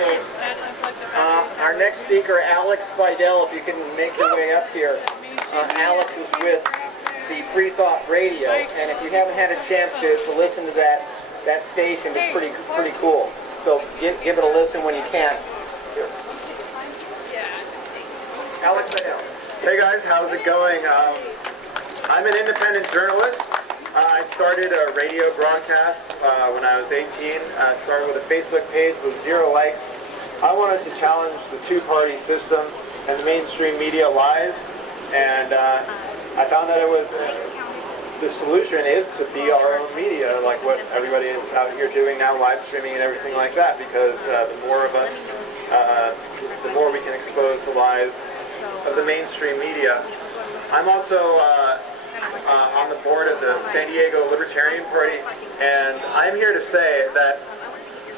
Okay. Our next speaker, Alex Fidel, if you can make your way up here. Alex is with the Free Thought Radio, and if you haven't had a chance to listen to that station, it's pretty cool. So give it a listen when you can. Here. Alex Fidel. Hey guys, how's it going? I'm an independent journalist. I started a radio broadcast when I was 18. I started with a Facebook page with 0 likes. I wanted to challenge the two-party system and the mainstream media lies, and I found that it was the solution is to be our own media, like what everybody is out here doing now, live streaming and everything like that, because the more of us, the more we can expose the lies of the mainstream media. I'm also on the board of the San Diego Libertarian Party, and I'm here to say that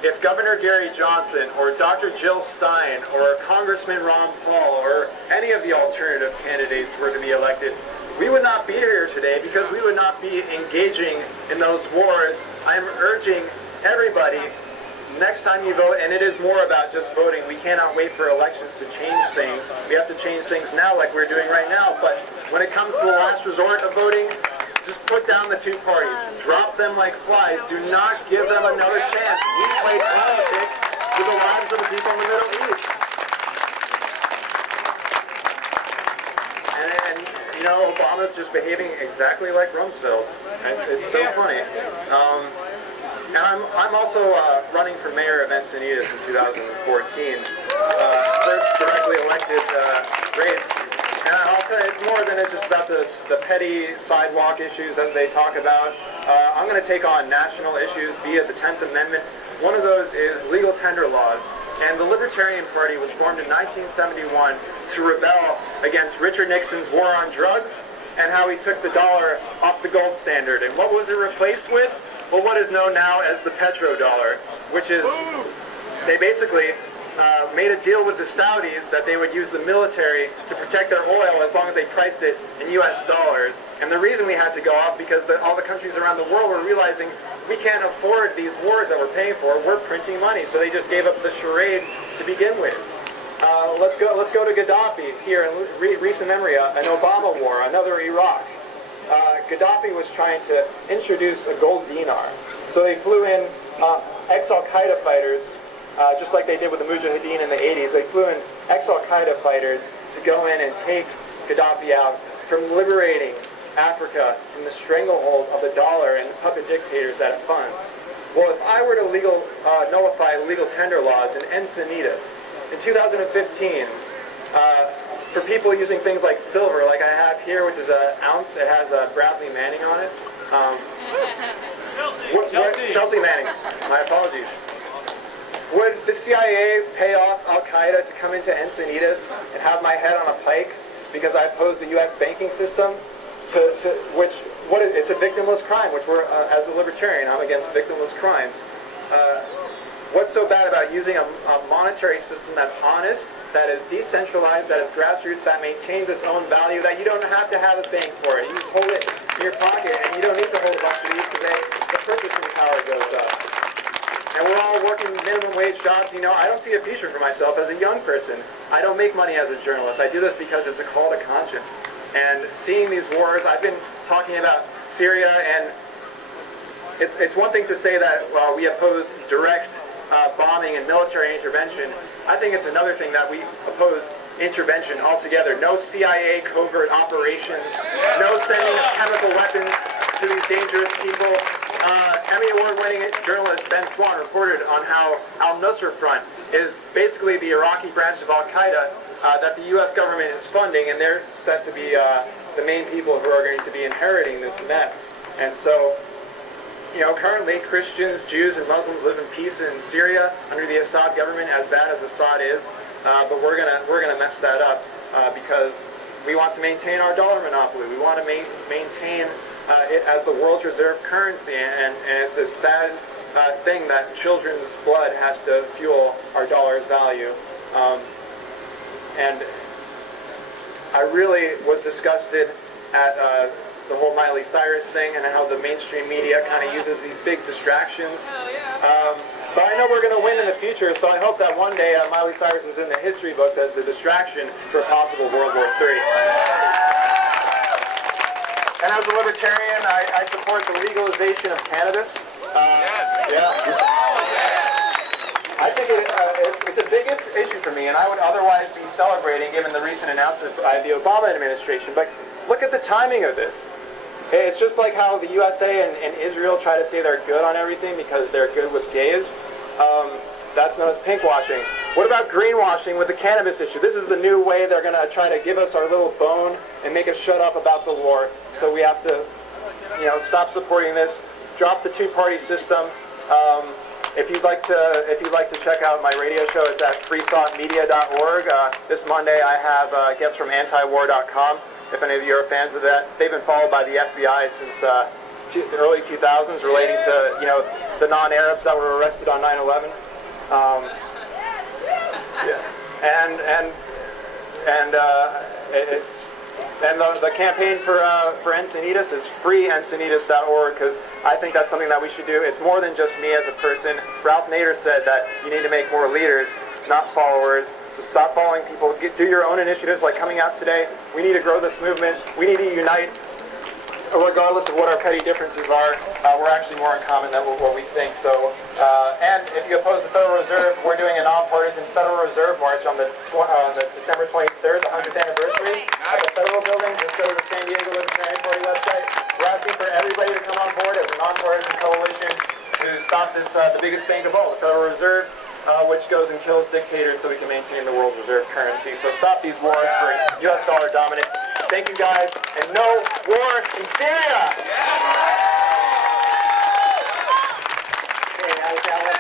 if Governor Gary Johnson or Dr. Jill Stein or Congressman Ron Paul or any of the alternative candidates were to be elected, we would not be here today because we would not be engaging in those wars. I'm urging everybody, next time you vote, and it is more about just voting. We cannot wait for elections to change things. We have to change things now like we're doing right now. But when it comes to the last resort of voting, just put down the two parties. Drop them like flies. Do not give them another chance. We play politics with the lives of the people in the Middle East. And you know, Obama's just behaving exactly like Rumsfeld. It's so funny. And I'm also running for mayor of Encinitas in 2014. First directly elected race. And I'll tell you, it's more than just about the petty sidewalk issues that they talk about. I'm going to take on national issues via the 10th Amendment. One of those is legal tender laws. And the Libertarian Party was formed in 1971 to rebel against Richard Nixon's war on drugs and how he took the dollar off the gold standard. And what was it replaced with? Well, what is known now as the Petrodollar, which is, they basically made a deal with the Saudis that they would use the military to protect their oil as long as they priced it in US dollars. And the reason we had to go off because all the countries around the world were realizing we can't afford these wars that we're paying for. We're printing money, so they just gave up the charade to begin with. Let's go to Gaddafi here in recent memory, an Obama war, another Iraq. Gaddafi was trying to introduce a gold dinar. So they flew in ex-Al-Qaeda fighters, just like they did with the Mujahideen in the 80s. They flew in ex-Al-Qaeda fighters to go in and take Gaddafi out from liberating Africa from the stranglehold of the dollar and the puppet dictators that it funds. Well, if I were to nullify legal tender laws in Encinitas in 2015, for people using things like silver, like I have here, which is an ounce, it has Bradley Manning on it. Chelsea Manning, my apologies. Would the CIA pay off Al-Qaeda to come into Encinitas and have my head on a pike because I oppose the U.S. banking system? It's a victimless crime, which we're, as a libertarian, I'm against victimless crimes. What's so bad about using a monetary system that's honest, that is decentralized, that is grassroots, that maintains its own value, that you don't have to have a bank for it? You just hold it in your pocket, and you don't need to hold a bunch of these because the purchasing power goes up. And we're all working minimum wage jobs. You know, I don't see a future for myself as a young person. I don't make money as a journalist. I do this because it's a call to conscience. And seeing these wars, I've been talking about Syria, and it's one thing to say that we oppose direct bombing and military intervention. I think it's another thing that we oppose intervention altogether. No CIA covert operations, no sending of chemical weapons to these dangerous people. Emmy Award-winning journalist Ben Swan reported on how Al-Nusra Front is basically the Iraqi branch of Al-Qaeda that the U.S. government is funding, and they're said to be the main people who are going to be inheriting this mess. And so, you know, currently Christians, Jews, and Muslims live in peace in Syria under the Assad government, as bad as Assad is. But we're gonna mess that up because we want to maintain our dollar monopoly. We want to maintain it as the world's reserve currency, and it's a sad thing that children's blood has to fuel our dollar's value. And I really was disgusted at the whole Miley Cyrus thing and how the mainstream media kind of uses these big distractions. But I know we're going to win in the future, so I hope that one day Miley Cyrus is in the history books as the distraction for a possible World War III. And as a libertarian, I support the legalization of cannabis. Yeah. I think it's a big issue for me, and I would otherwise be celebrating given the recent announcement by the Obama administration. But look at the timing of this. It's just like how the USA and Israel try to say they're good on everything because they're good with gays. That's known as pinkwashing. What about greenwashing with the cannabis issue? This is the new way they're going to try to give us our little bone and make us shut up about the war. So we have to, stop supporting this. Drop the two-party system. If you'd like to check out my radio show, it's at freethoughtmedia.org. This Monday I have guests from antiwar.com. If any of you are fans of that, they've been followed by the FBI since the early 2000s, relating to the non-Arabs that were arrested on 9/11. The campaign for Encinitas is freeencinitas.org, because I think that's something that we should do. It's more than just me as a person. Ralph Nader said that you need to make more leaders, not followers. So stop following people. Do your own initiatives like coming out today. We need to grow this movement. We need to unite. Regardless of what our petty differences are, we're actually more in common than what we think. So, and if you oppose the Federal Reserve, we're doing a nonpartisan Federal Reserve March on the December 23rd, the 100th anniversary at the Federal Building. Just go to the San Diego Libertarian Party website. We're asking for everybody to come on board as a nonpartisan coalition to stop this, the biggest bank of all, the Federal Reserve, which goes and kills dictators so we can maintain the world reserve currency. So stop these wars for U.S. dollar dominance. Thank you guys, and no war in Syria! Okay, that was Alex.